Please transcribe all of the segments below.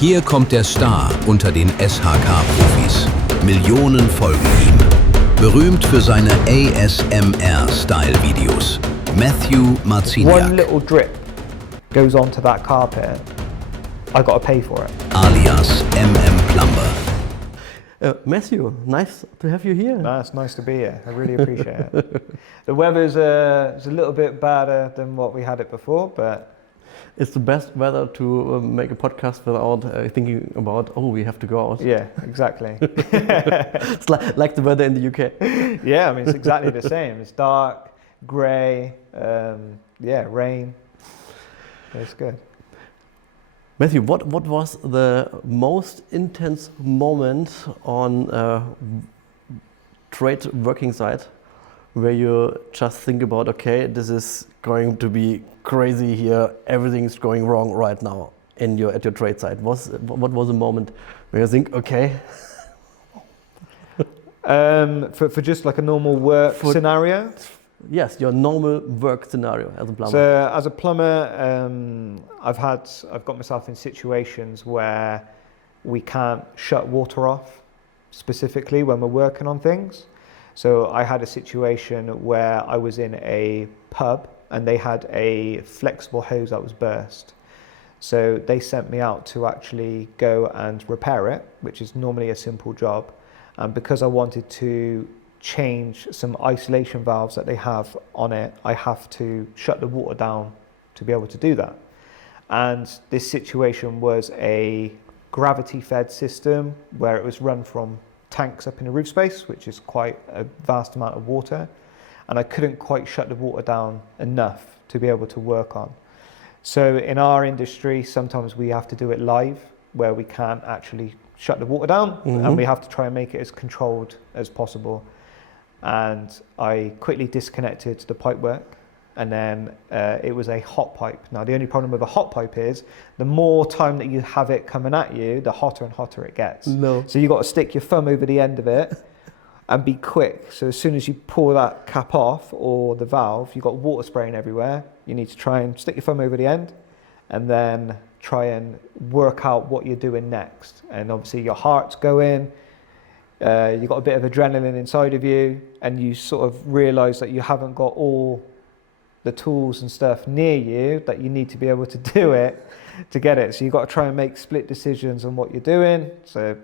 Hier kommt der Star unter den SHK-Profis. Millionen folgen ihm. Berühmt für seine ASMR-Style-Videos. Matthew Marciniak. One little drip goes onto that carpet, I gotta pay for it. Alias MM Plumber. Matthew, nice to have you here. No, it's nice to be here. I really appreciate it. The weather's is a little bit better than what we had it before, but It's the best weather to make a podcast without thinking about, oh, we have to go out. yeah, exactly. It's like the weather in the UK. Yeah, I mean, it's exactly the same. It's dark, grey, rain. It's good. Matthew, what was the most intense moment on a trade working site where you just think about, okay, this is going to be crazy here, everything's going wrong right now at your trade site? What was the moment where you think, okay? For just like a normal work scenario? Yes, your normal work scenario as a plumber. So as a plumber, I've got myself in situations where we can't shut water off, specifically when we're working on things. So I had a situation where I was in a pub and they had a flexible hose that was burst. So they sent me out to actually go and repair it, which is normally a simple job. And because I wanted to change some isolation valves that they have on it, I have to shut the water down to be able to do that. And this situation was a gravity fed system where it was run from tanks up in the roof space, which is quite a vast amount of water, and I couldn't quite shut the water down enough to be able to work on. So in our industry, sometimes we have to do it live, where we can't actually shut the water down, and we have to try and make it as controlled as possible. And I quickly disconnected the pipe work, and then it was a hot pipe. Now the only problem with a hot pipe is the more time that you have it coming at you, the hotter and hotter it gets. No. So you got to stick your thumb over the end of it and be quick. So as soon as you pull that cap off or the valve, you've got water spraying everywhere. You need to try and stick your thumb over the end and then try and work out what you're doing next. And obviously your heart's going, you've got a bit of adrenaline inside of you, and you sort of realise that you haven't got all the tools and stuff near you that you need to be able to do it to get it. So you've got to try and make split decisions on what you're doing. So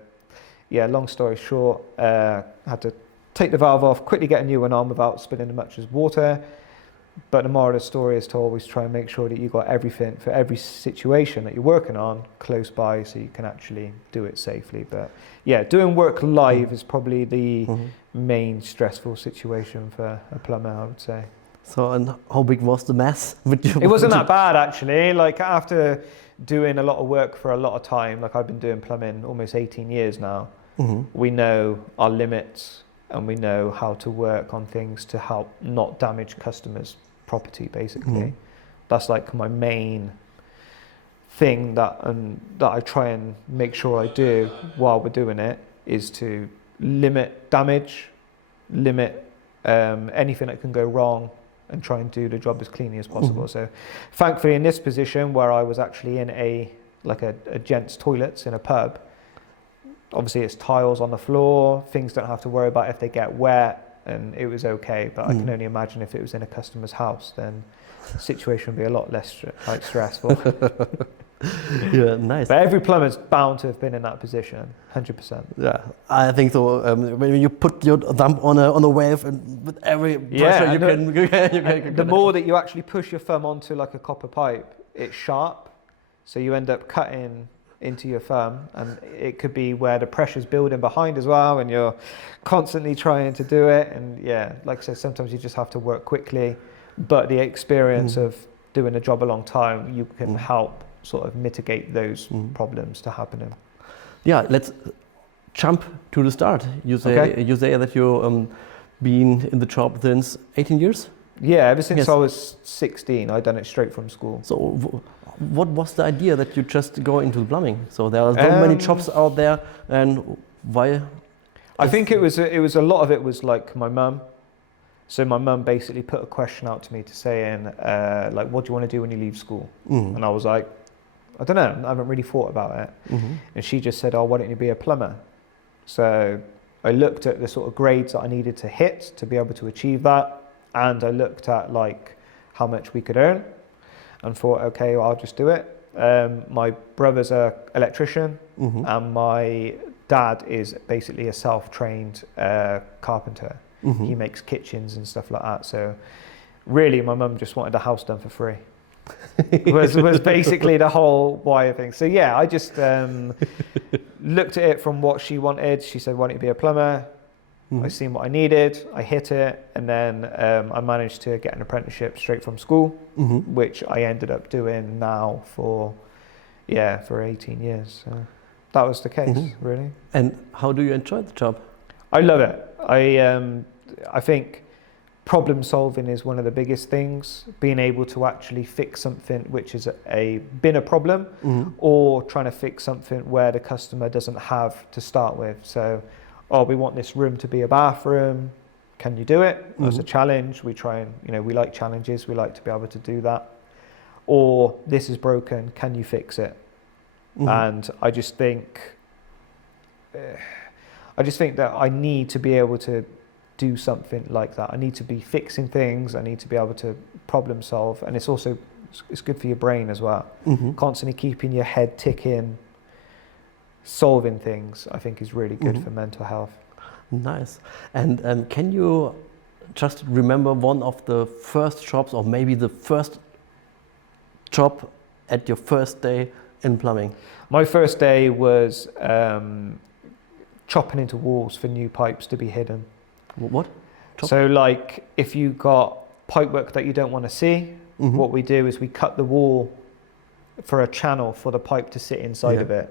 yeah, long story short, had to take the valve off, quickly get a new one on without spilling as much as water. But the moral of the story is to always try and make sure that you've got everything for every situation that you're working on close by so you can actually do it safely. But yeah, doing work live is probably the main stressful situation for a plumber, I would say. So, and how big was the mess? It wasn't that bad actually. Like after doing a lot of work for a lot of time, like I've been doing plumbing almost 18 years now, we know our limits and we know how to work on things to help not damage customers' property basically. That's like my main thing that I try and make sure I do while we're doing it, is to limit damage, limit anything that can go wrong, and try and do the job as cleanly as possible. So thankfully in this position where I was actually in a gents toilets in a pub, obviously it's tiles on the floor, things don't have to worry about if they get wet, and it was okay. But I can only imagine if it was in a customer's house, then the situation would be a lot less stressful. Yeah, nice. But every plumber's bound to have been in that position, 100%. Yeah, I think so. When you put your thumb on a wave, and with every pressure you can the more that you actually push your thumb onto like a copper pipe, it's sharp, so you end up cutting into your thumb, and it could be where the pressure's building behind as well, and you're constantly trying to do it. And yeah, like I said, sometimes you just have to work quickly, but the experience of doing a job a long time, you can help sort of mitigate those problems to happening. Yeah, let's jump to the start. You say that you been in the job since 18 years? Yeah, ever since I was 16, I'd done it straight from school. So what was the idea that you just go into plumbing? So there are so many jobs out there, and why? I think it was a lot of it was like my mum. So my mum basically put a question out to me to saying like, what do you want to do when you leave school? And I was like, I don't know, I haven't really thought about it. And she just said, oh, why don't you be a plumber? So I looked at the sort of grades that I needed to hit to be able to achieve that. And I looked at like how much we could earn and thought, okay, well, I'll just do it. My brother's an electrician and my dad is basically a self-trained carpenter. He makes kitchens and stuff like that. So really my mum just wanted a house done for free. was basically the whole why thing. So yeah, I just looked at it from what she wanted. She said, why don't you be a plumber? I seen what I needed, I hit it, and then I managed to get an apprenticeship straight from school, which I ended up doing now for 18 years. So that was the case, really. And how do you enjoy the job? I love it. I think problem solving is one of the biggest things. Being able to actually fix something which has been a problem, or trying to fix something where the customer doesn't have to start with. So, oh, we want this room to be a bathroom. Can you do it? That's a challenge. We try and, we like challenges. We like to be able to do that. Or this is broken. Can you fix it? And I just think that I need to be able to do something like that. I need to be fixing things. I need to be able to problem solve. And it's also, it's good for your brain as well. Constantly keeping your head ticking, solving things, I think is really good for mental health. Nice. And can you just remember one of the first jobs, or maybe the first job at your first day in plumbing? My first day was chopping into walls for new pipes to be hidden. What? Chop? So like if you got pipework that you don't want to see, what we do is we cut the wall for a channel for the pipe to sit inside of it.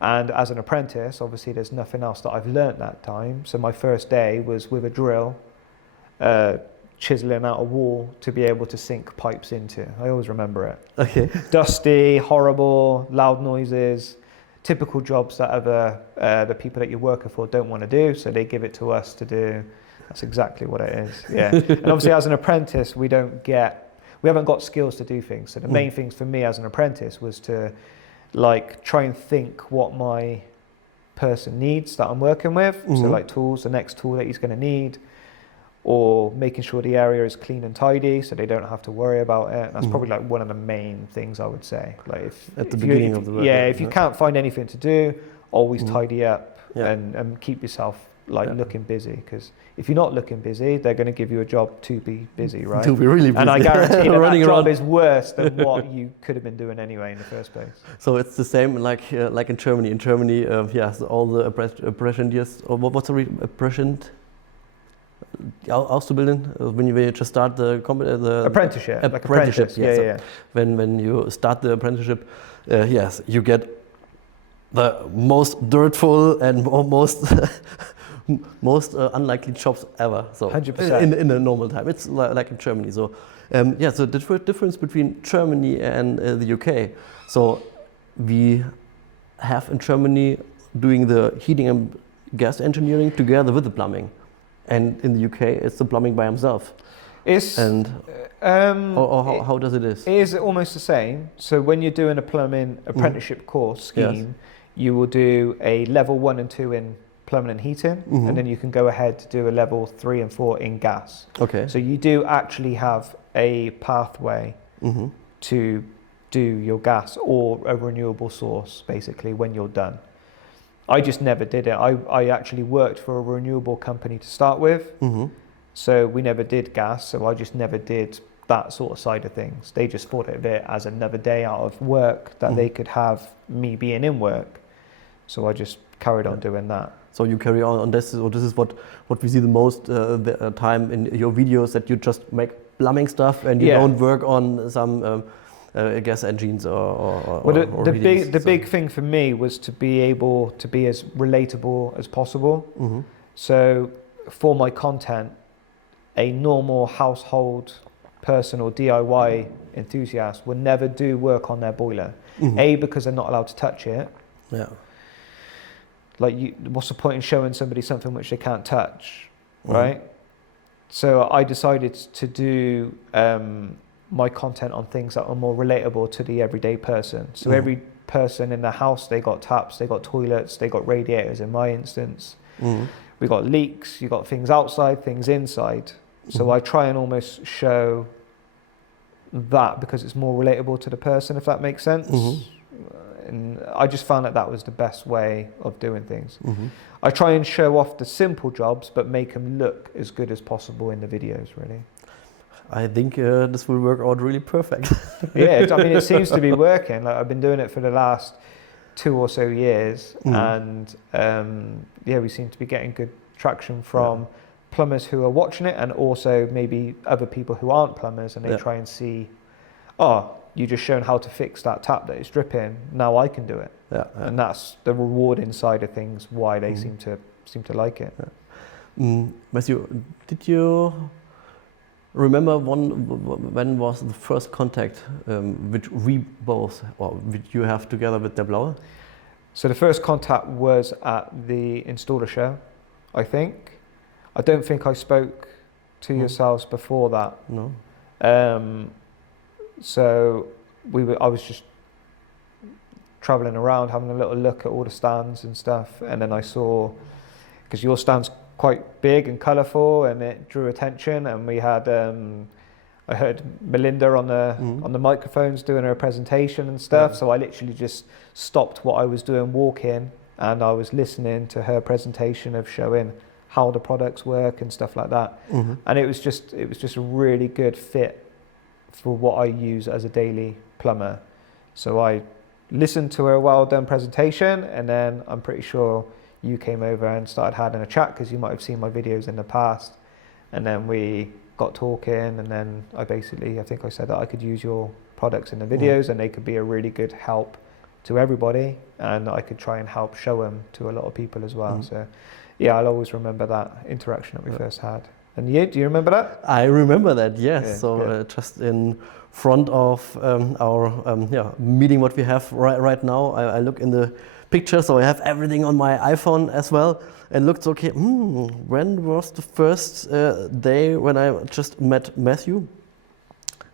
And as an apprentice, obviously there's nothing else that I've learnt that time. So my first day was with a drill, chiseling out a wall to be able to sink pipes into. I always remember it. Okay. Dusty, horrible, loud noises, typical jobs that the people that you're working for don't want to do. So they give it to us to do. That's exactly what it is. Yeah. And obviously as an apprentice, we haven't got skills to do things. So the main things for me as an apprentice was to like try and think what my person needs that I'm working with. So like tools, the next tool that he's going to need, or making sure the area is clean and tidy so they don't have to worry about it. That's probably like one of the main things I would say. Like if you can't find anything to do, always tidy up and keep yourself looking busy, because if you're not looking busy, they're going to give you a job to be busy, right? To be really busy. And I guarantee that job around is worse than what you could have been doing anyway in the first place. So it's the same like in Germany. In Germany, so all the apprentices, or what's the apprentice? Auszubilden, when you just start the apprenticeship, So when you start the apprenticeship, you get the most dirtful and most unlikely jobs ever. So 100%. in a normal time, it's like in Germany. So so the difference between Germany and the UK. So we have in Germany doing the heating and gas engineering together with the plumbing. And in the UK, it's the plumbing by himself. How does it is? It is almost the same. So when you're doing a plumbing apprenticeship course scheme, you will do a level 1 and 2 in plumbing and heating, and then you can go ahead to do a level 3 and 4 in gas. Okay. So you do actually have a pathway to do your gas or a renewable source, basically, when you're done. I just never did it. I actually worked for a renewable company to start with. So we never did gas. So I just never did that sort of side of things. They just thought of it as another day out of work that they could have me being in work. So I just carried on doing that. So you carry on this. So this is what we see the most time in your videos, that you just make plumbing stuff and you don't work on some gas engines or the big thing for me was to be able to be as relatable as possible. So for my content, a normal household person or DIY enthusiast would never do work on their boiler. Because they're not allowed to touch it. Like, what's the point in showing somebody something which they can't touch, right? So I decided to do my content on things that are more relatable to the everyday person. So every person in the house, they got taps, they got toilets, they got radiators in my instance. We got leaks, you got things outside, things inside. So I try and almost show that because it's more relatable to the person, if that makes sense. And I just found that was the best way of doing things. I try and show off the simple jobs, but make them look as good as possible in the videos, really. I think this will work out really perfect. Yeah, I mean, it seems to be working. Like, I've been doing it for the last 2 or so years, and yeah, we seem to be getting good traction from plumbers who are watching it, and also maybe other people who aren't plumbers, and they try and see, oh, you just shown how to fix that tap that is dripping. Now I can do it. And that's the rewarding side of things. Why they seem to like it. Matthew, did you remember when was the first contact which we both, or which you have together with DERBLAUE? So the first contact was at the installer show, I think. I don't think I spoke to yourselves before that. No. So I was just traveling around, having a little look at all the stands and stuff, and then I saw, because your stand's quite big and colourful, and it drew attention. And we had, I heard Melinda on the microphones doing her presentation and stuff. So I literally just stopped what I was doing, walking, and I was listening to her presentation of showing how the products work and stuff like that. And it was just a really good fit for what I use as a daily plumber. So I listened to her well done presentation, and then I'm pretty sure you came over and started having a chat, because you might have seen my videos in the past, and then we got talking, and then I think I said that I could use your products in the videos, and they could be a really good help to everybody, and I could try and help show them to a lot of people as well. So yeah, I'll always remember that interaction that we first had. And you, do you remember that? I remember that, yes. Yeah, so just in front of our meeting what we have right now, I look in the picture, so I have everything on my iPhone as well, and looked okay. When was the first day when I just met Matthew?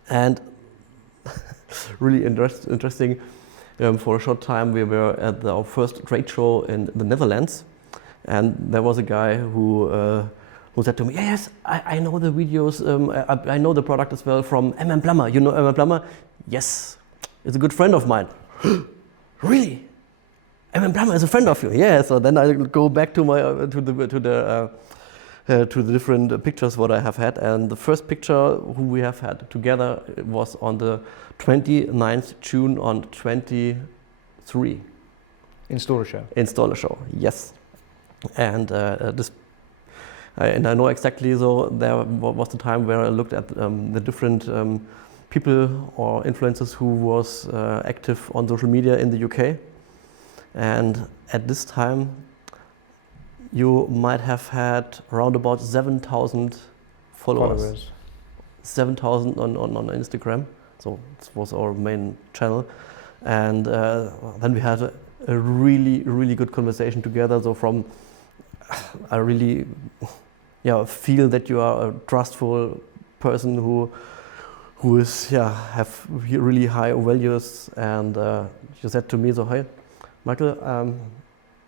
And really interesting. For a short time, we were at our first trade show in the Netherlands, and there was a guy who said to me, "Yes, I know the videos. I know the product as well from MM Plumber. You know MM Plumber? Yes, it's a good friend of mine." Really? MM Plumber is a friend of you? Yeah. So then I go back to my to the different pictures what I have had, and the first picture who we have had together was on the 29th June on 23. Installer show. Installer show. Yes. And and I know exactly. So there was the time where I looked at the different people or influencers who was active on social media in the UK. And at this time, you might have had around about 7,000 followers. 7,000 on Instagram. So this was our main channel. And then we had a really, really good conversation together. So from, I really feel that you are a trustful person who is have really high values. And you said to me, so, "Hey, Michael,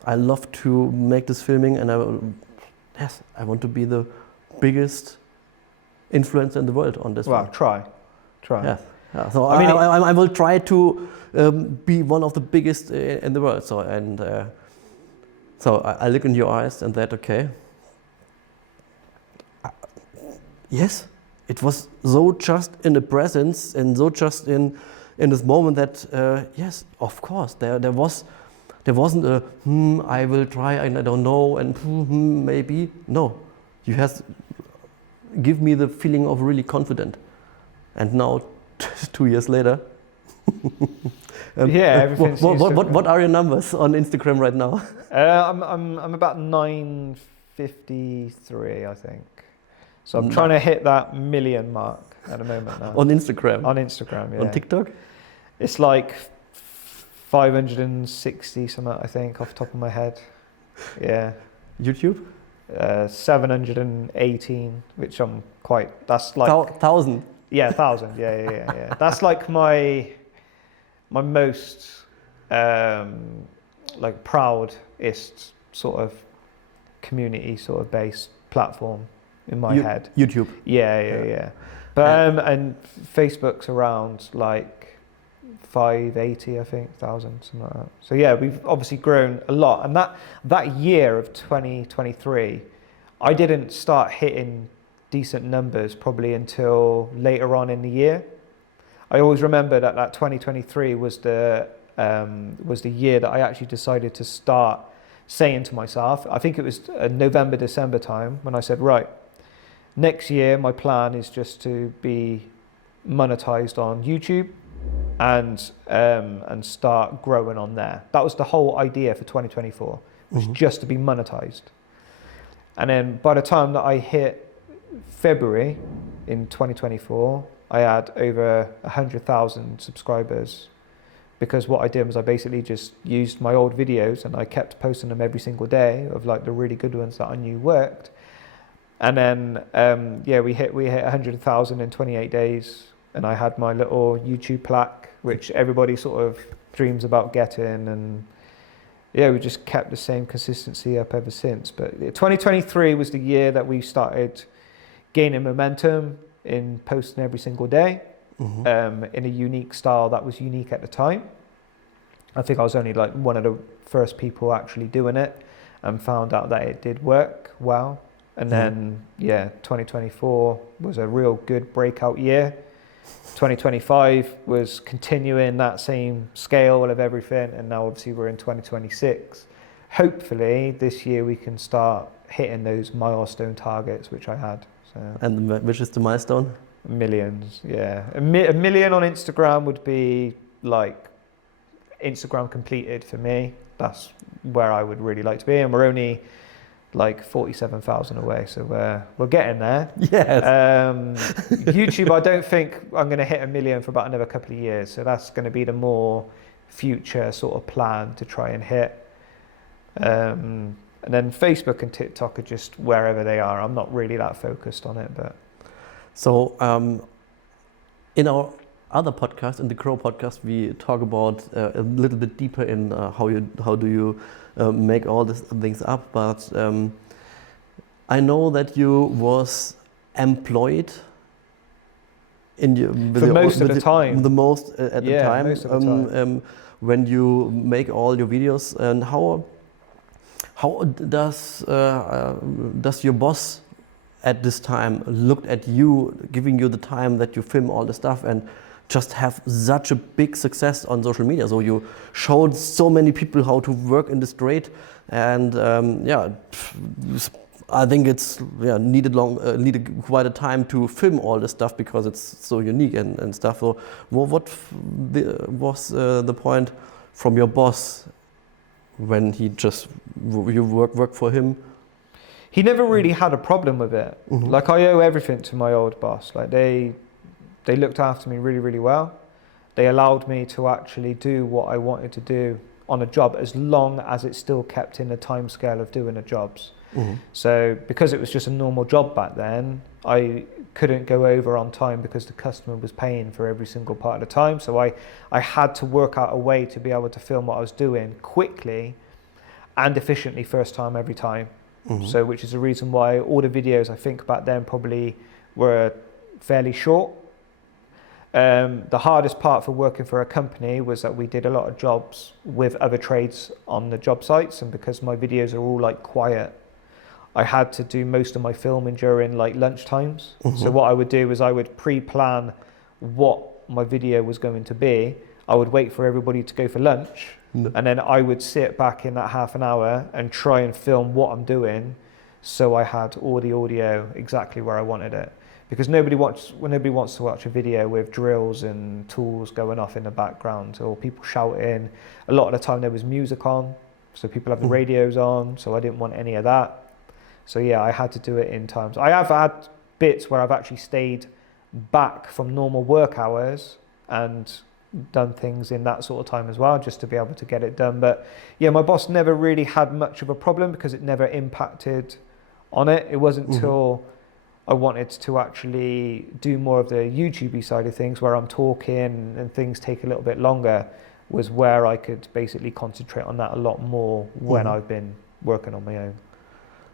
I love to make this filming, and I want to be the biggest influencer in the world on this." Well, one. try. Yes. Yeah. So I will try to be one of the biggest in the world. So I look in your eyes and that, okay. Yes, it was so just in the presence and so just in this moment that yes, of course, there wasn't a I will try and I don't know and maybe. No, you have give me the feeling of really confident. And now 2 years later. Everything's what are your numbers on Instagram right now? I'm about 953, I think. So I'm trying to hit that million mark at the moment now. On Instagram? On Instagram, yeah. On TikTok? It's like 560 something, I think, off the top of my head. Yeah. YouTube? 718, which I'm quite. That's like 1,000. Yeah, 1,000. Yeah. That's like my most like proudest sort of community sort of based platform in my head. YouTube. Yeah. But and Facebook's around like 580, I think, 1,000, something like that. So yeah, we've obviously grown a lot. And that year of 2023, I didn't start hitting decent numbers probably until later on in the year. I always remember that 2023 was the year that I actually decided to start saying to myself, I think it was November, December time, when I said, right, next year my plan is just to be monetized on YouTube and start growing on there. That was the whole idea for 2024, was just to be monetized. And then by the time that I hit February in 2024, I had over 100,000 subscribers, because what I did was I basically just used my old videos and I kept posting them every single day of like the really good ones that I knew worked. And then we hit 100,000 in 28 days, and I had my little YouTube plaque, which everybody sort of dreams about getting, and yeah, we just kept the same consistency up ever since. But 2023 was the year that we started gaining momentum in posting every single day, in a unique style that was unique at the time. I think I was only like one of the first people actually doing it, and found out that it did work well. And then 2024 was a real good breakout year. 2025 was continuing that same scale of everything, and now obviously we're in 2026. Hopefully this year we can start hitting those milestone targets which I had. So. And which is the milestone? Millions, yeah. A million on Instagram would be like Instagram completed for me. That's where I would really like to be, and we're only like 47,000 away, so we're getting there. Yes. YouTube, I don't think I'm going to hit 1 million for about another couple of years, so that's going to be the more future sort of plan to try and hit. And then Facebook and TikTok are just wherever they are. I'm not really that focused on it, but. So in our other podcast, in the Grow podcast, we talk about a little bit deeper in how do you make all these things up. But I know that you was employed in most of the time. The most at the time. Most of the time. When you make all your videos, and how does your boss at this time looked at you, giving you the time that you film all the stuff and just have such a big success on social media? So you showed so many people how to work in this trade, and I think it's needed quite a time to film all this stuff because it's so unique and stuff. So what was the point from your boss when he just you work for him? He never really had a problem with it. Like, I owe everything to my old boss. Like, they looked after me really, really well. They allowed me to actually do what I wanted to do on a job, as long as it still kept in the time scale of doing the jobs. So because it was just a normal job back then, I couldn't go over on time because the customer was paying for every single part of the time. So I had to work out a way to be able to film what I was doing quickly and efficiently first time every time. So which is the reason why all the videos I think back then probably were fairly short. The hardest part for working for a company was that we did a lot of jobs with other trades on the job sites, and because my videos are all like quiet, I had to do most of my filming during like lunch times. So what I would do is I would pre-plan what my video was going to be. I would wait for everybody to go for lunch, and then I would sit back in that half an hour and try and film what I'm doing, so I had all the audio exactly where I wanted it. Because nobody wants to watch a video with drills and tools going off in the background or people shouting. A lot of the time there was music on, so people have the radios on, so I didn't want any of that. So yeah, I had to do it in times. I have had bits where I've actually stayed back from normal work hours and done things in that sort of time as well, just to be able to get it done. But yeah, my boss never really had much of a problem because it never impacted on it. It wasn't until I wanted to actually do more of the YouTube side of things where I'm talking and things take a little bit longer, was where I could basically concentrate on that a lot more when I've been working on my own.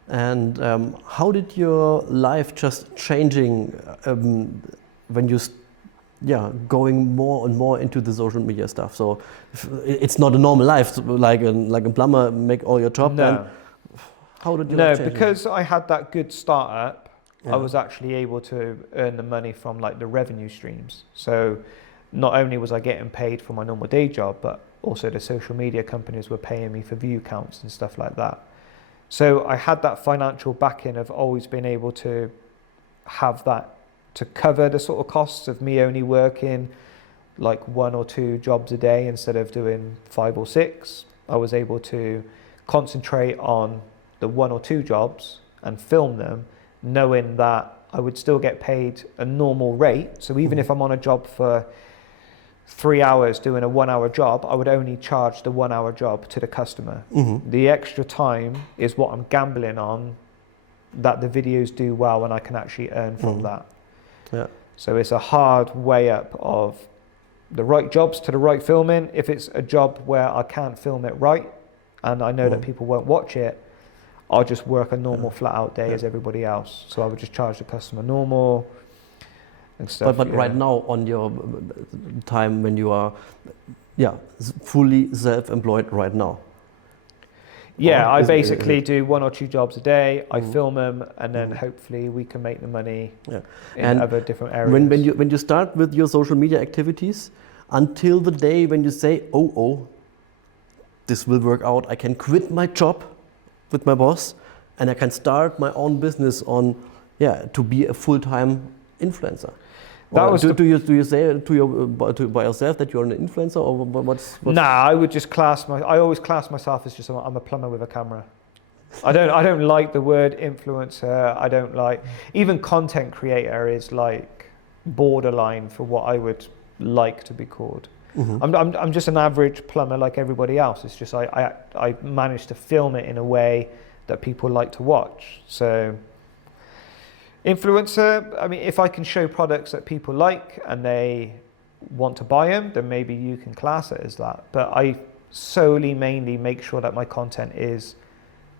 And how did your life just changing when you going more and more into the social media stuff? So it's not a normal life like a plumber make all your job. No. Then how did you life change? Because I had that good startup, I was actually able to earn the money from like the revenue streams. So not only was I getting paid for my normal day job, but also the social media companies were paying me for view counts and stuff like that. So I had that financial backing of always being able to have that to cover the sort of costs of me only working like 1 or 2 jobs a day instead of doing 5 or 6. I was able to concentrate on the 1 or 2 jobs and film them, knowing that I would still get paid a normal rate. So even if I'm on a job for 3 hours doing a 1-hour job, I would only charge the 1-hour job to the customer. The extra time is what I'm gambling on that the videos do well and I can actually earn from that. Yeah. So it's a hard way up of the right jobs to the right filming. If it's a job where I can't film it right and I know that people won't watch it, I'll just work a normal flat out day as everybody else. So I would just charge the customer normal and stuff. But right now on your time when you are fully self-employed right now. Yeah, I basically do 1 or 2 jobs a day. I film them, and then hopefully we can make the money in other different areas. When you start with your social media activities, until the day when you say, oh, this will work out, I can quit my job with my boss, and I can start my own business on, to be a full-time influencer. Do you say by yourself that you're an influencer, or what's? Nah, I would just I always class myself as just I'm a plumber with a camera. I don't like the word influencer. I don't like, even content creator is like borderline for what I would like to be called. I'm just an average plumber like everybody else. It's just I managed to film it in a way that people like to watch. So influencer, I mean, if I can show products that people like and they want to buy them, then maybe you can class it as that. But I mainly make sure that my content is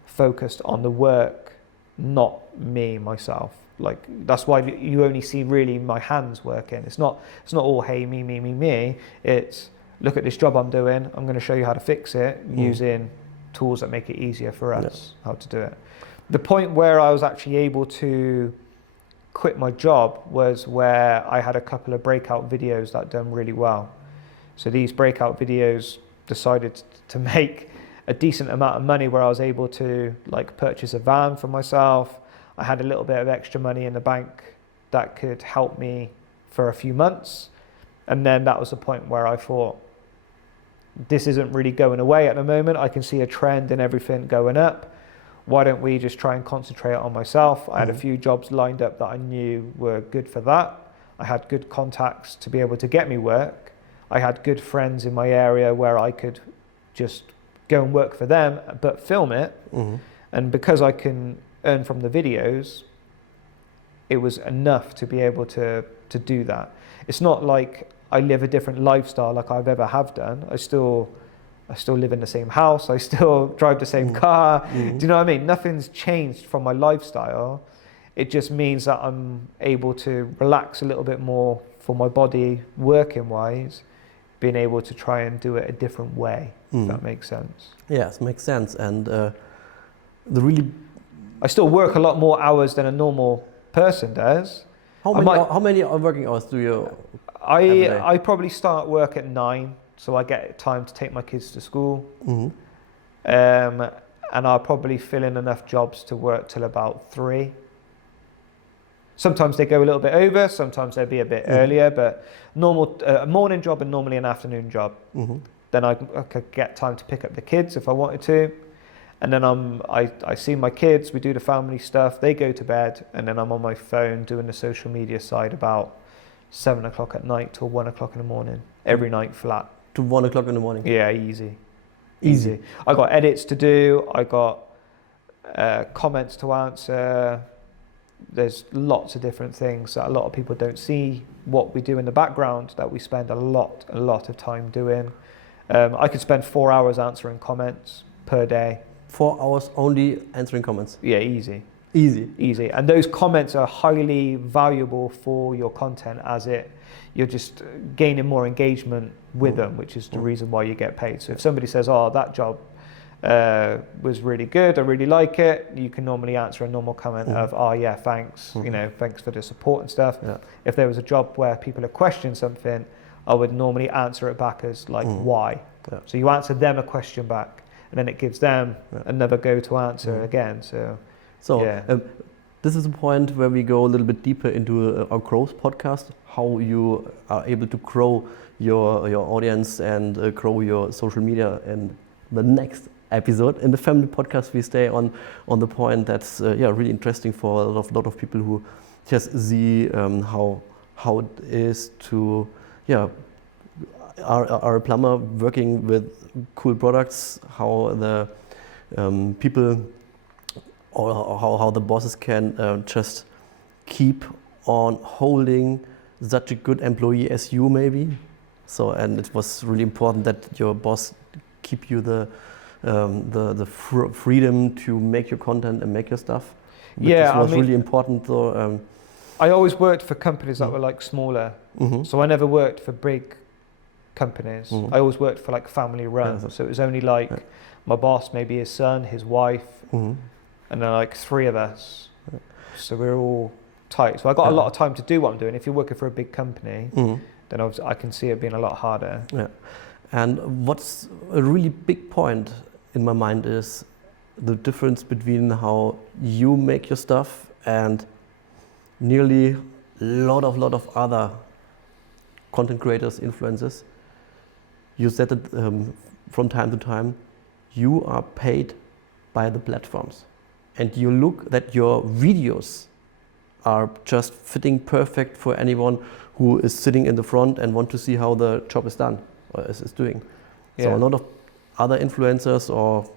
focused on the work, not me, myself. Like, that's why you only see really my hands working. It's not all, hey, me. It's, look at this job I'm doing. I'm going to show you how to fix it using tools that make it easier for us, how to do it. The point where I was actually able to quit my job was where I had a couple of breakout videos that done really well. So these breakout videos decided to make a decent amount of money where I was able to like purchase a van for myself. I had a little bit of extra money in the bank that could help me for a few months. And then that was the point where I thought, this isn't really going away at the moment. I can see a trend in everything going up. Why don't we just try and concentrate on myself? I had a few jobs lined up that I knew were good for that. I had good contacts to be able to get me work. I had good friends in my area where I could just go and work for them, but film it. And because I can earn from the videos, it was enough to be able to do that. It's not like I live a different lifestyle like I've ever have done. I still live in the same house. I still drive the same car. Do you know what I mean? Nothing's changed from my lifestyle. It just means that I'm able to relax a little bit more for my body, working wise, being able to try and do it a different way, if that makes sense. Yes, makes sense. And I still work a lot more hours than a normal person does. How many working hours do you have a day? I probably start work at 9. So I get time to take my kids to school. And I'll probably fill in enough jobs to work till about 3. Sometimes they go a little bit over, sometimes they'll be a bit earlier, but normal a morning job and normally an afternoon job. Then I could get time to pick up the kids if I wanted to. And then I see my kids, we do the family stuff, they go to bed, and then I'm on my phone doing the social media side about 7 o'clock at night till 1 o'clock in the morning, every night flat. To 1 o'clock in the morning? Yeah, easy. I got edits to do, I got comments to answer, there's lots of different things that a lot of people don't see what we do in the background that we spend a lot of time doing. I could spend 4 hours answering comments per day. 4 hours only answering comments? Yeah, easy. Easy. And those comments are highly valuable for your content, as you're just gaining more engagement with them, which is the reason why you get paid. So if somebody says, oh, that job was really good, I really like it, you can normally answer a normal comment of, oh yeah, thanks, thanks for the support and stuff. Yeah. If there was a job where people are questioning something, I would normally answer it back as like, why? Yeah. So you answer them a question back, and then it gives them another go to answer again. So yeah. This is the point where we go a little bit deeper into our growth podcast, how you are able to grow your audience and grow your social media in the next episode. In the family podcast, we stay on the point that's really interesting for a lot of people who just see how it is to are a plumber working with cool products, how the people or how the bosses can just keep on holding such a good employee as you maybe. So, and it was really important that your boss keep you the freedom to make your content and make your stuff. It was really important though. I always worked for companies that were like smaller. So I never worked for big companies. I always worked for like family run. So it was only like my boss, maybe his son, his wife, and then like 3 of us. So we were all tight. So I got a lot of time to do what I'm doing. If you're working for a big company, then I can see it being a lot harder. Yeah. And what's a really big point in my mind is the difference between how you make your stuff and nearly a lot of other content creators, influencers. You said it from time to time, you are paid by the platforms. And you look that your videos are just fitting perfect for anyone who is sitting in the front and want to see how the job is done or is doing. Yeah. So a lot of other influencers or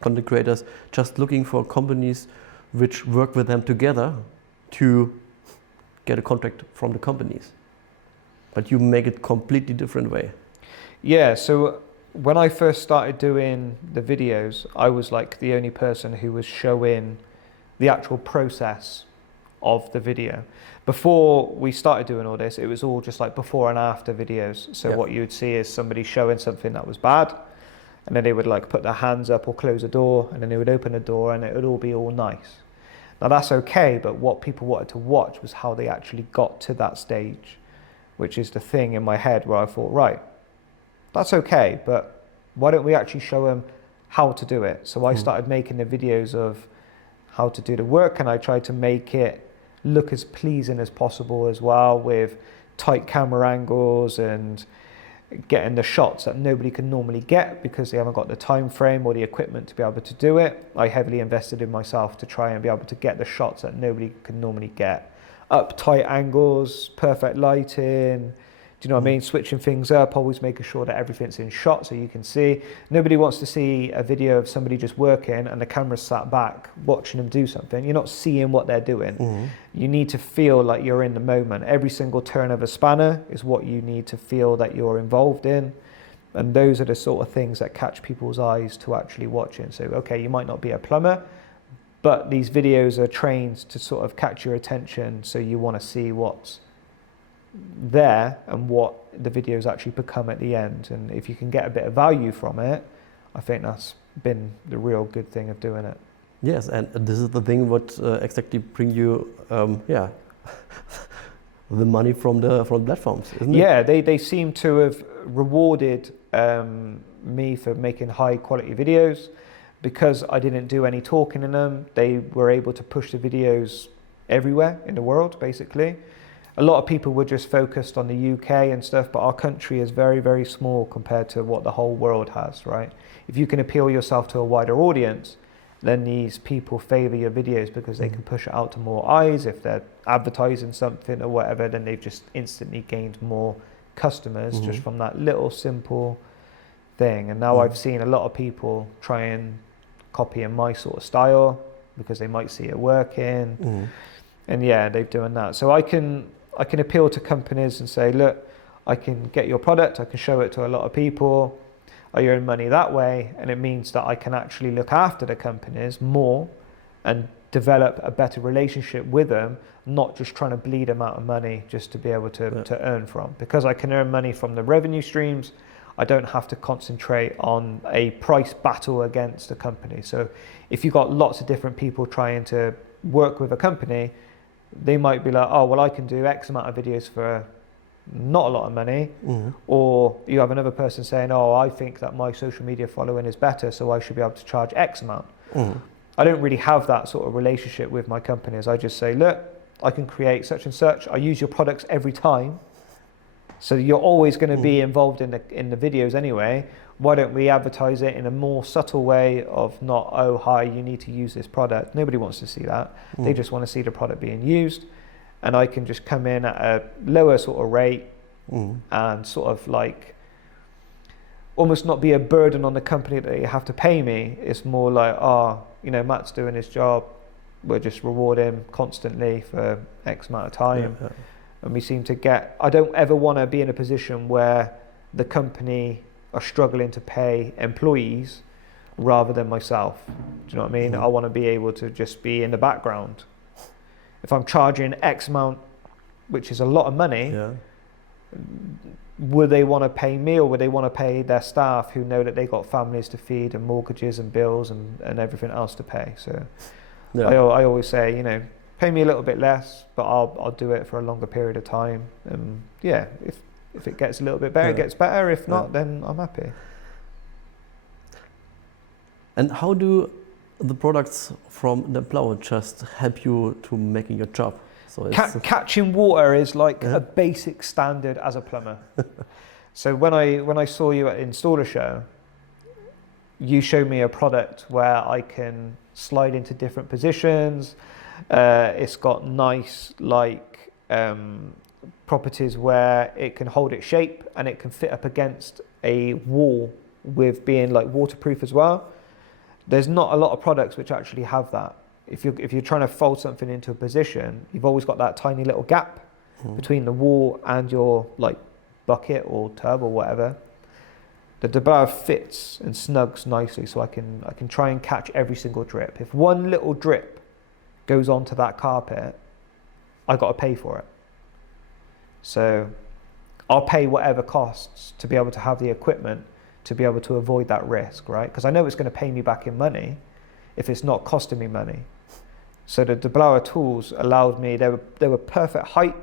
content creators just looking for companies which work with them together to get a contract from the companies. But you make it completely different way. Yeah, so when I first started doing the videos, I was like the only person who was showing the actual process of the video. Before we started doing all this, it was all just like before and after videos. So what you would see is somebody showing something that was bad, and then they would like put their hands up or close a door, and then they would open a door and it would all be all nice. Now that's okay, but what people wanted to watch was how they actually got to that stage, which is the thing in my head where I thought, right, that's okay, but why don't we actually show them how to do it? So I started making the videos of how to do the work, and I tried to make it look as pleasing as possible as well, with tight camera angles and getting the shots that nobody can normally get because they haven't got the time frame or the equipment to be able to do it. I heavily invested in myself to try and be able to get the shots that nobody can normally get. Up tight angles, perfect lighting, do you know what I mean? Switching things up, always making sure that everything's in shot so you can see. Nobody wants to see a video of somebody just working and the camera's sat back watching them do something. You're not seeing what they're doing. You need to feel like you're in the moment. Every single turn of a spanner is what you need to feel that you're involved in. And those are the sort of things that catch people's eyes to actually watching. So, okay, you might not be a plumber, but these videos are trained to sort of catch your attention, so you want to see what's there and what the videos actually become at the end. And if you can get a bit of value from it, I think that's been the real good thing of doing it. Yes, and this is the thing what exactly bring you the money from the platforms, isn't it? Yeah, they seem to have rewarded me for making high quality videos. Because I didn't do any talking in them, they were able to push the videos everywhere in the world, basically. A lot of people were just focused on the UK and stuff, but our country is very, very small compared to what the whole world has, right? If you can appeal yourself to a wider audience, then these people favor your videos because they can push it out to more eyes. If they're advertising something or whatever, then they've just instantly gained more customers just from that little simple thing. And now I've seen a lot of people try and copy in my sort of style because they might see it working. And yeah, they're doing that. So I can appeal to companies and say, look, I can get your product, I can show it to a lot of people, I earn money that way, and it means that I can actually look after the companies more and develop a better relationship with them, not just trying to bleed them out of money just to be able to earn from. Because I can earn money from the revenue streams, I don't have to concentrate on a price battle against a company. So if you've got lots of different people trying to work with a company, they might be like, oh, well, I can do X amount of videos for not a lot of money. Or you have another person saying, oh, I think that my social media following is better, so I should be able to charge X amount. I don't really have that sort of relationship with my companies. I just say, look, I can create such and such. I use your products every time. So you're always going to be involved in the videos anyway. Why don't we advertise it in a more subtle way of not, oh, hi, you need to use this product. Nobody wants to see that. They just want to see the product being used. And I can just come in at a lower sort of rate and sort of like almost not be a burden on the company that you have to pay me. It's more like, oh, you know, Matt's doing his job. We'll just reward him constantly for X amount of time. And we seem to get, I don't ever want to be in a position where the company are struggling to pay employees rather than myself. Do you know what I mean? I want to be able to just be in the background. If I'm charging X amount, which is a lot of money, would they want to pay me, or would they want to pay their staff who know that they got families to feed and mortgages and bills and everything else to pay? So I always say, you know, pay me a little bit less, but I'll do it for a longer period of time. And yeah, if it gets a little bit better, it gets better. If not, then I'm happy. And how do the products from DERBLAUE just help you to making your job? So catching water is like a basic standard as a plumber. So when I saw you at Installer Show, you showed me a product where I can slide into different positions. It's got nice like properties where it can hold its shape and it can fit up against a wall with being like waterproof as well. There's not a lot of products which actually have that. If you're trying to fold something into a position, you've always got that tiny little gap between the wall and your like bucket or tub or whatever. The DERBLAUE fits and snugs nicely, so I can try and catch every single drip. If one little drip goes onto that carpet, I got to pay for it. So I'll pay whatever costs to be able to have the equipment to be able to avoid that risk, right? Because I know it's going to pay me back in money if it's not costing me money. So the DERBLAUE tools allowed me, they were perfect height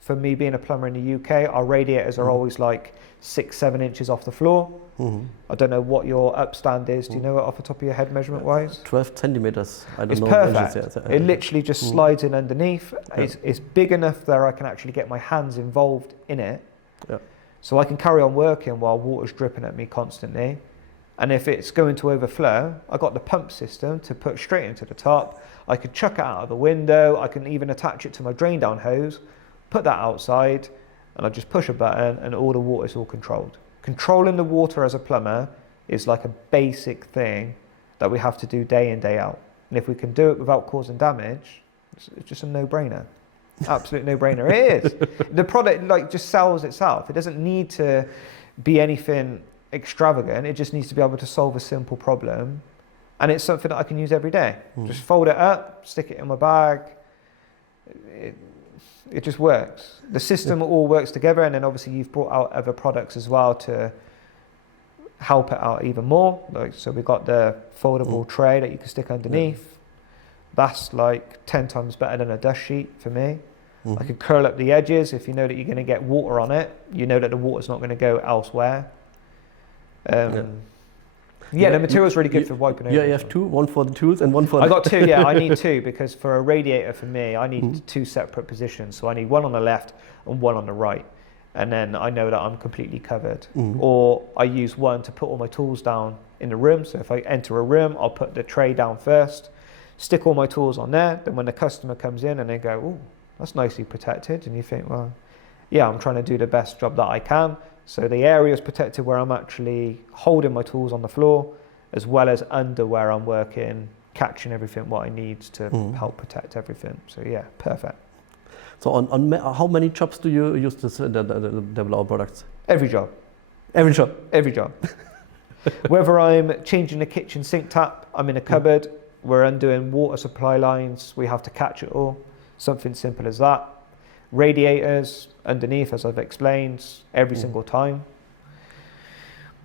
for me being a plumber in the UK. Our radiators are always like 6-7 inches off the floor. I don't know what your upstand is. Do you know it off the top of your head measurement wise? 12 centimeters. I don't it's know. Perfect. It literally just slides in underneath. It's big enough that I can actually get my hands involved in it. So I can carry on working while water's dripping at me constantly. And if it's going to overflow, I got the pump system to put straight into the top. I could chuck it out of the window. I can even attach it to my drain down hose, put that outside, and I just push a button and all the water's all controlled. Controlling the water as a plumber is like a basic thing that we have to do day in, day out. And if we can do it without causing damage, it's just a no-brainer. Absolute no-brainer. It is. The product like just sells itself. It doesn't need to be anything extravagant. It just needs to be able to solve a simple problem, and it's something that I can use every day. Just fold it up, stick it in my bag. It just works. The system all works together, and then obviously you've brought out other products as well to help it out even more. Like, so we've got the foldable tray that you can stick underneath. That's like 10 times better than a dust sheet for me. I can curl up the edges. If you know that you're going to get water on it, you know that the water's not going to go elsewhere. The material's really good for wiping over. Yeah, you have two, one for the tools and one for I got two, yeah, I need two, because for a radiator for me, I need two separate positions. So I need one on the left and one on the right. And then I know that I'm completely covered. Or I use one to put all my tools down in the room. So if I enter a room, I'll put the tray down first, stick all my tools on there. Then when the customer comes in and they go, oh, that's nicely protected. And you think, well, yeah, I'm trying to do the best job that I can. So the area is protected where I'm actually holding my tools on the floor, as well as under where I'm working catching everything what I need to help protect everything. So yeah, perfect. So how many jobs do you use the DERBLAUE products? Every job. Every job? Every job. Whether I'm changing a kitchen sink tap, I'm in a cupboard, we're undoing water supply lines, we have to catch it all. Something simple as that. Radiators underneath, as I've explained, every single time.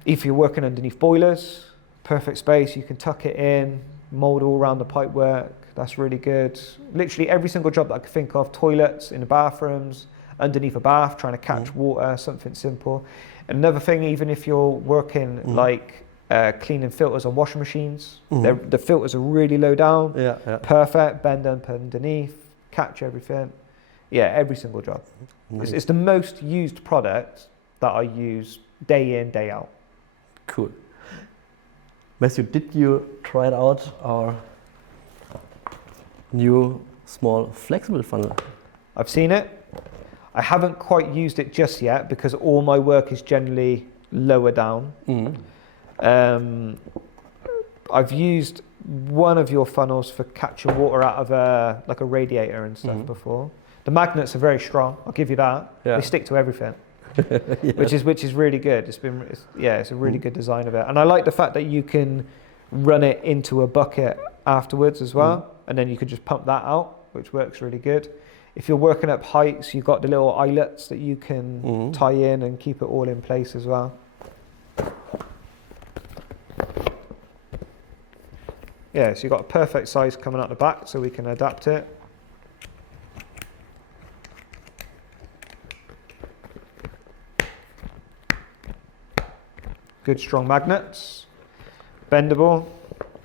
If you're working underneath boilers, perfect space, you can tuck it in, mould all around the pipework, that's really good. Literally every single job that I can think of, toilets, in the bathrooms, underneath a bath, trying to catch water, something simple. Another thing, even if you're working like cleaning filters on washing machines, the filters are really low down, perfect, bend up underneath, catch everything. Yeah, every single job. Nice. It's the most used product that I use day in, day out. Cool. Matthew, did you try out our new small flexible funnel? I've seen it. I haven't quite used it just yet because all my work is generally lower down. I've used one of your funnels for catching water out of a radiator and stuff before. The magnets are very strong, I'll give you that. They stick to everything, which is really good. It's a really good design of it. And I like the fact that you can run it into a bucket afterwards as well, and then you can just pump that out, which works really good. If you're working up heights, you've got the little eyelets that you can tie in and keep it all in place as well. Yeah, so you've got a perfect size coming out the back so we can adapt it. Good strong magnets, bendable,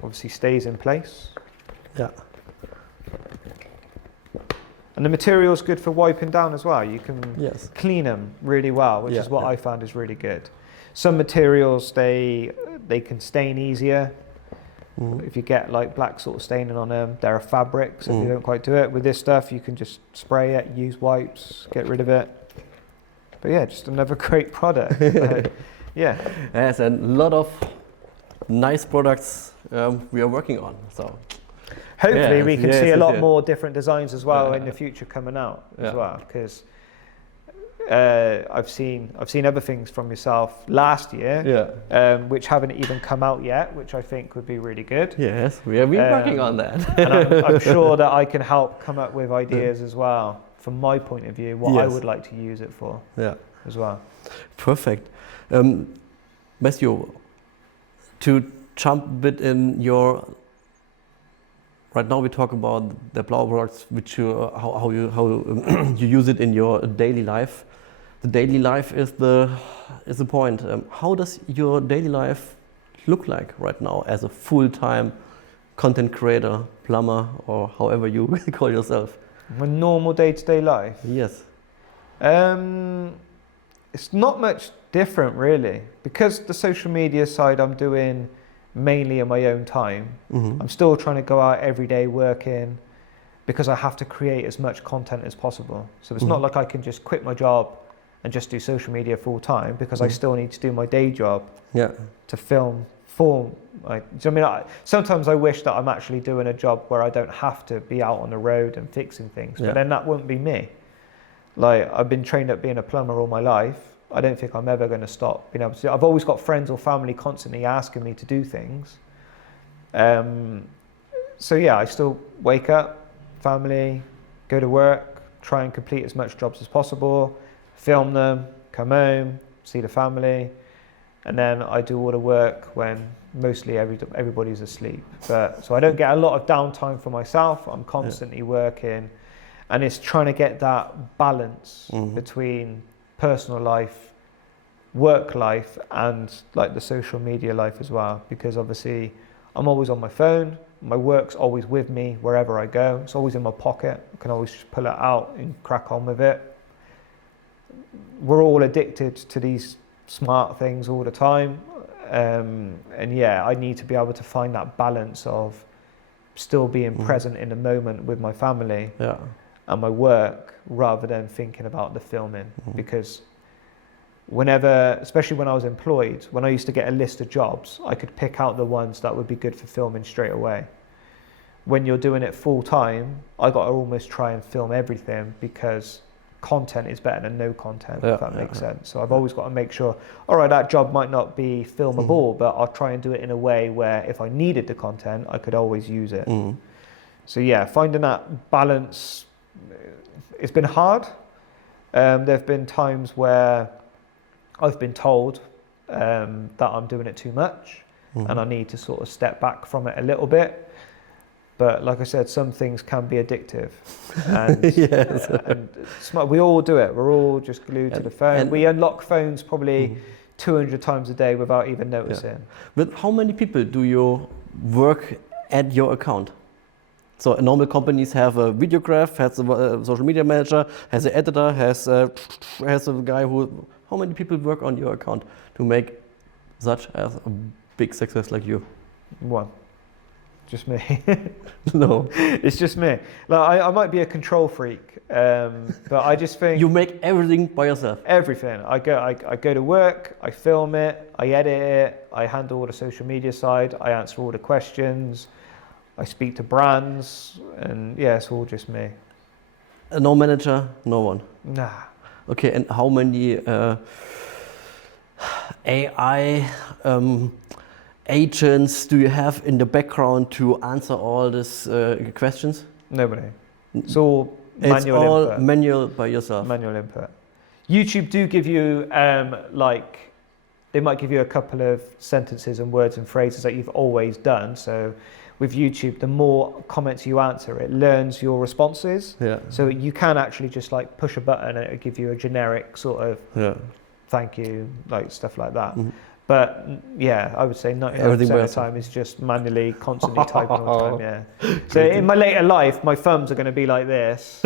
obviously stays in place. Yeah. And the material's good for wiping down as well. You can clean them really well, which is what I found is really good. Some materials, they can stain easier. If you get like black sort of staining on them, they're a fabric, so if you don't quite do it. With this stuff, you can just spray it, use wipes, get rid of it. But yeah, just another great product. Yeah. Yes, and a lot of nice products we are working on. So hopefully we can see a lot more different designs as well in the future coming out as well, because I've seen other things from yourself last year, which haven't even come out yet, which I think would be really good. Yes, we have been working on that. And I'm sure that I can help come up with ideas as well, from my point of view, what I would like to use it for as well. Perfect. Matthew, to jump a bit in your, right now we talk about the DERBLAUE products, which how you use it in your daily life. The daily life is the point. How does your daily life look like right now as a full-time content creator, plumber, or however you call yourself? My normal day-to-day life? Yes. It's not much different really, because the social media side I'm doing mainly in my own time. I'm still trying to go out every day working, because I have to create as much content as possible. So it's not like I can just quit my job and just do social media full time, because I still need to do my day job to film for. Sometimes I wish that I'm actually doing a job where I don't have to be out on the road and fixing things, but then that won't be me. Like, I've been trained at being a plumber all my life. I don't think I'm ever going to stop being able to do it. I've always got friends or family constantly asking me to do things. So yeah, I still wake up, family, go to work, try and complete as much jobs as possible, film them, come home, see the family, and then I do all the work when mostly everybody's asleep. So I don't get a lot of downtime for myself. I'm constantly working, and it's trying to get that balance between personal life, work life, and like the social media life as well, because obviously I'm always on my phone. My work's always with me wherever I go. It's always in my pocket. I can always just pull it out and crack on with it. We're all addicted to these smart things all the time. And yeah, I need to be able to find that balance of still being present in the moment with my family and my work, rather than thinking about the filming. Because whenever, especially when I was employed, when I used to get a list of jobs, I could pick out the ones that would be good for filming straight away. when you're doing it full time, I got to almost try and film everything because content is better than no content, if that makes sense. So I've always got to make sure, all right, that job might not be filmable, but I'll try and do it in a way where if I needed the content, I could always use it. So yeah, finding that balance, it's been hard. There have been times where I've been told that I'm doing it too much and I need to sort of step back from it a little bit. But like I said, some things can be addictive. And, and we all do it. We're all just glued to the phone. We unlock phones probably 200 times a day without even noticing. With how many people do you work at your account? So normal companies have a videographer, has a social media manager, has an editor, has a guy who... How many people work on your account to make such a big success like you? One. Just me. No. It's just me. Like, I might be a control freak, but I just think... You make everything by yourself? Everything. I go to work, I film it, I edit it, I handle all the social media side, I answer all the questions, I speak to brands, and yeah, it's all just me. No manager, no one? Nah. Okay, and how many AI agents do you have in the background to answer all these questions? Nobody. It's all manual input. It's all manual by yourself. Manual input. YouTube do give you they might give you a couple of sentences and words and phrases that you've always done. So with YouTube, the more comments you answer, it learns your responses. Yeah. So you can actually just like push a button and it'll give you a generic sort of thank you, like stuff like that. But yeah, I would say 99% of the time is just manually, constantly typing all the time, yeah. So in my later life, my thumbs are going to be like this,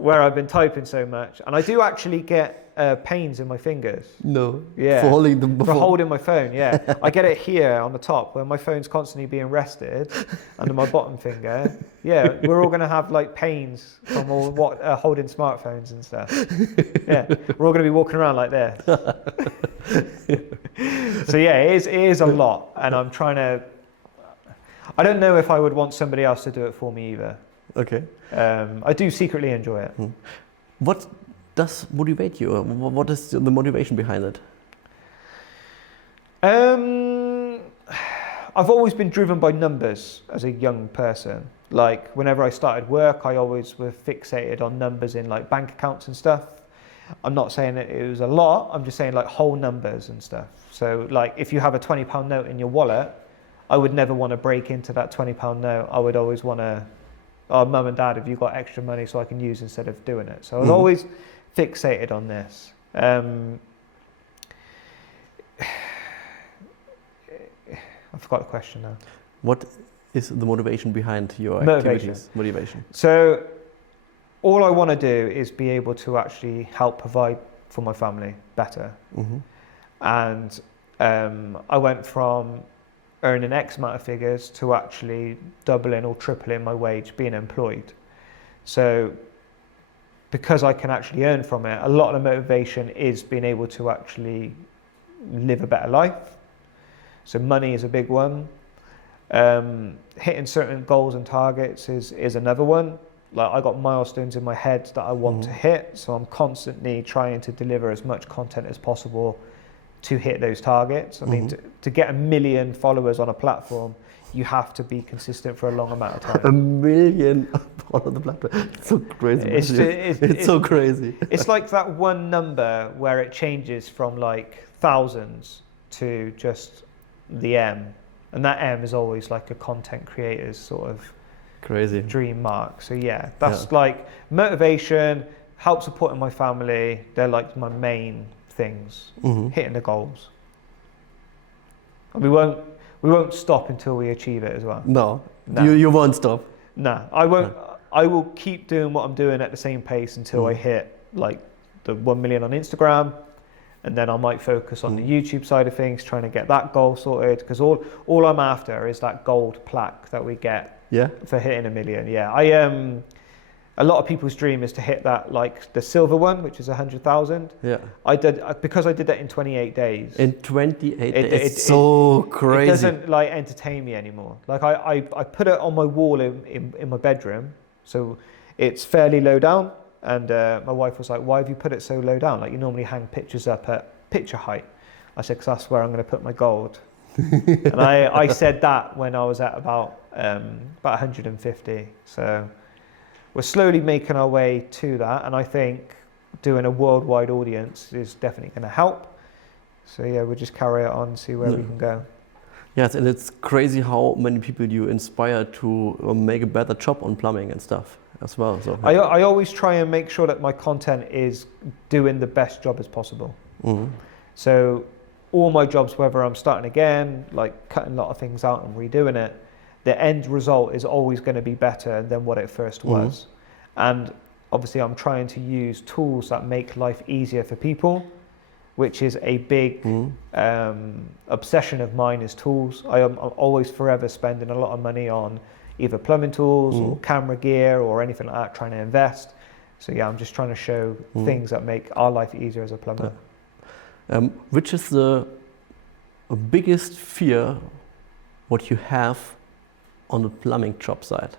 where I've been typing so much. And I do actually get pains in my fingers. No. Yeah. For holding the phone. For holding my phone, yeah. I get it here on the top where my phone's constantly being rested under my bottom finger. Yeah, we're all going to have like pains from all holding smartphones and stuff. Yeah, we're all going to be walking around like this. So yeah, it is a lot, and I'm trying to. I don't know if I would want somebody else to do it for me either. Okay. I do secretly enjoy it. What does motivate you? What is the motivation behind it? I've always been driven by numbers as a young person. Like whenever I started work, I always was fixated on numbers in like bank accounts and stuff. I'm not saying that it was a lot, I'm just saying like whole numbers and stuff. So like if you have a £20 note in your wallet, I would never want to break into that £20 note. I would always want to, oh, mum and dad, have you got extra money so I can use instead of doing it? So I was always fixated on this. I forgot the question now. What is the motivation behind your activities? Motivation. So all I want to do is be able to actually help provide for my family better. And I went from earning X amount of figures to actually doubling or tripling my wage being employed. So because I can actually earn from it, a lot of the motivation is being able to actually live a better life. So money is a big one. Hitting certain goals and targets is another one. Like I got milestones in my head that I want to hit, so I'm constantly trying to deliver as much content as possible to hit those targets. I mean, to get 1 million followers on a platform, you have to be consistent for a long amount of time. 1 million on the platform. It's so crazy. It's so crazy. It's like that one number where it changes from like thousands to just the M. And that M is always like a content creator's sort of crazy dream mark. So yeah, that's like motivation, help supporting my family. They're like my main things. Hitting the goals. And we won't stop until we achieve it as well. No. You won't stop. No, I won't. I will keep doing what I'm doing at the same pace until I hit like the 1 million on Instagram. And then I might focus on the YouTube side of things, trying to get that goal sorted. Because all I'm after is that gold plaque that we get for hitting 1 million. Yeah, a lot of people's dream is to hit that, like the silver one, which is 100,000. Yeah. Because I did that in 28 days. In 28 days. It's so crazy. It doesn't like entertain me anymore. Like I put it on my wall in my bedroom, so it's fairly low down. And my wife was like, "Why have you put it so low down? Like you normally hang pictures up at picture height." I said, "Because that's where I'm going to put my gold." And I said that when I was at about 150. So we're slowly making our way to that, and I think doing a worldwide audience is definitely going to help. So yeah, we'll just carry it on and see where we can go. Yes, and it's crazy how many people you inspire to make a better job on plumbing and stuff as well. So I always try and make sure that my content is doing the best job as possible. Mm-hmm. So all my jobs, whether I'm starting again, like cutting a lot of things out and redoing it, the end result is always going to be better than what it first was. And obviously I'm trying to use tools that make life easier for people, which is a big obsession of mine, is tools. I'm always forever spending a lot of money on either plumbing tools or camera gear or anything like that, trying to invest. So yeah, I'm just trying to show things that make our life easier as a plumber. Which is the biggest fear what you have on the plumbing job site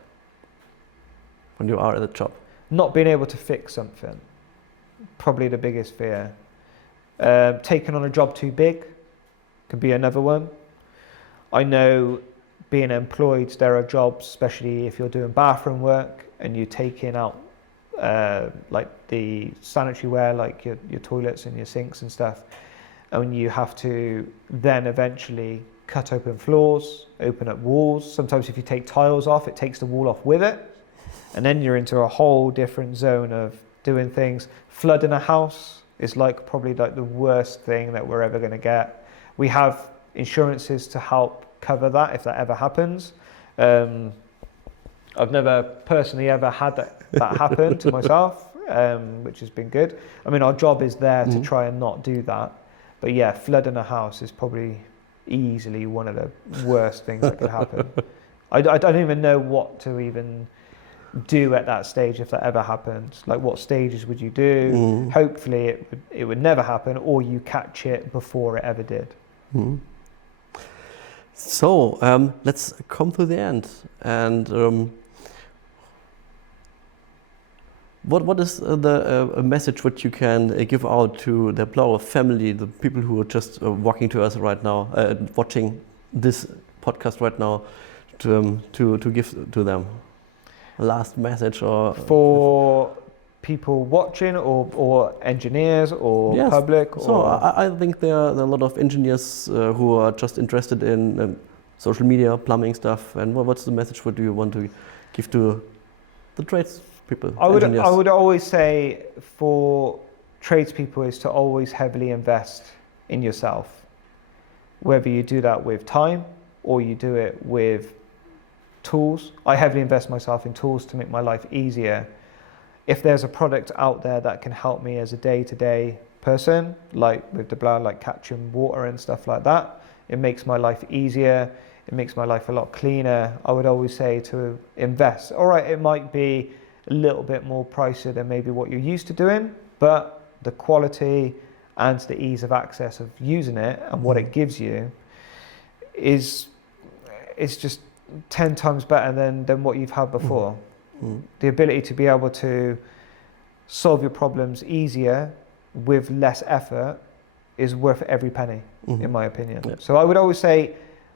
when you are at the job? Not being able to fix something, probably the biggest fear. Taking on a job too big could be another one. I know being employed, there are jobs, especially if you're doing bathroom work and you're taking out like the sanitary ware, like your toilets and your sinks and stuff, and you have to then eventually cut open floors, open up walls. Sometimes if you take tiles off, it takes the wall off with it, and then you're into a whole different zone of doing things. Flooding a house is like probably like the worst thing that we're ever going to get. We have insurances to help cover that if that ever happens. I've never personally ever had that happen to myself, which has been good. I mean, our job is there to try and not do that. But yeah, flooding a house is probably easily one of the worst things that could happen. I don't even know what to even do at that stage if that ever happened. Like, what stages would you do? Hopefully it would never happen, or you catch it before it ever did. So let's come to the end. And what is the message what you can give out to the DERBLAUE family, the people who are just walking to us right now, watching this podcast right now, to give to them? A last message, or for people watching, or engineers, or public? Or? So I think there are a lot of engineers who are just interested in social media, plumbing stuff. And what's the message? What do you want to give to the tradespeople? I would always say for tradespeople is to always heavily invest in yourself. Whether you do that with time or you do it with tools. I heavily invest myself in tools to make my life easier. If there's a product out there that can help me as a day-to-day person, like with DERBLAUE, like catching water and stuff like that, it makes my life easier. It makes my life a lot cleaner. I would always say to invest. All right, it might be a little bit more pricey than maybe what you're used to doing, but the quality and the ease of access of using it and what it gives you is just 10 times better than what you've had before. The ability to be able to solve your problems easier with less effort is worth every penny, in my opinion. Yeah. So I would always say,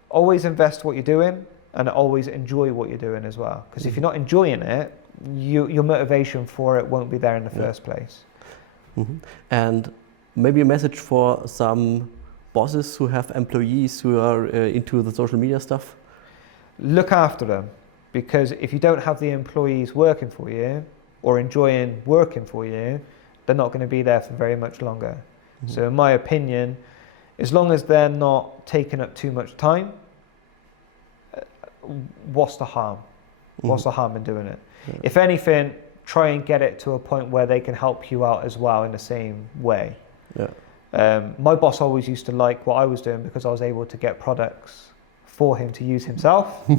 always invest what you're doing and always enjoy what you're doing as well. Because if you're not enjoying it, your motivation for it won't be there in the first place. And maybe a message for some bosses who have employees who are into the social media stuff? Look after them, because if you don't have the employees working for you or enjoying working for you, they're not going to be there for very much longer. So in my opinion, as long as they're not taking up too much time, what's the harm? What's the harm in doing it? If anything, try and get it to a point where they can help you out as well in the same way. My boss always used to like what I was doing because I was able to get products for him to use himself,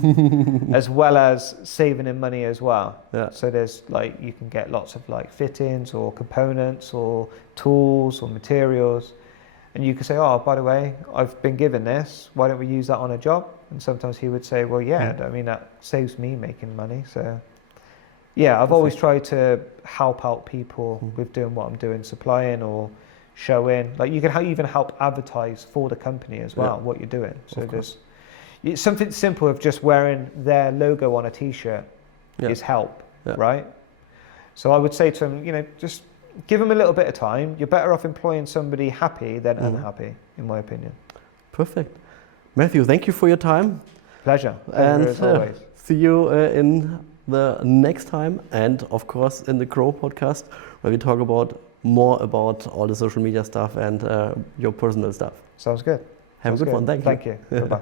as well as saving him money as well. Yeah. So there's like, you can get lots of like fittings or components or tools or materials, and you can say, oh, by the way, I've been given this, why don't we use that on a job? And sometimes he would say, well, yeah, I mean, that saves me making money. So yeah, I've always tried to help out people with doing what I'm doing, supplying or showing. Like, you can even help advertise for the company as well, what you're doing. So there's something simple of just wearing their logo on a t-shirt is help, right? So I would say to them, you know, just give them a little bit of time. You're better off employing somebody happy than unhappy, in my opinion. Perfect. Matthew, thank you for your time. Pleasure. And as always. See you in the next time, and of course in the Grow podcast, where we talk about more about all the social media stuff and your personal stuff. Sounds good. Have a good one. Thank you. Thank you. Bye-bye.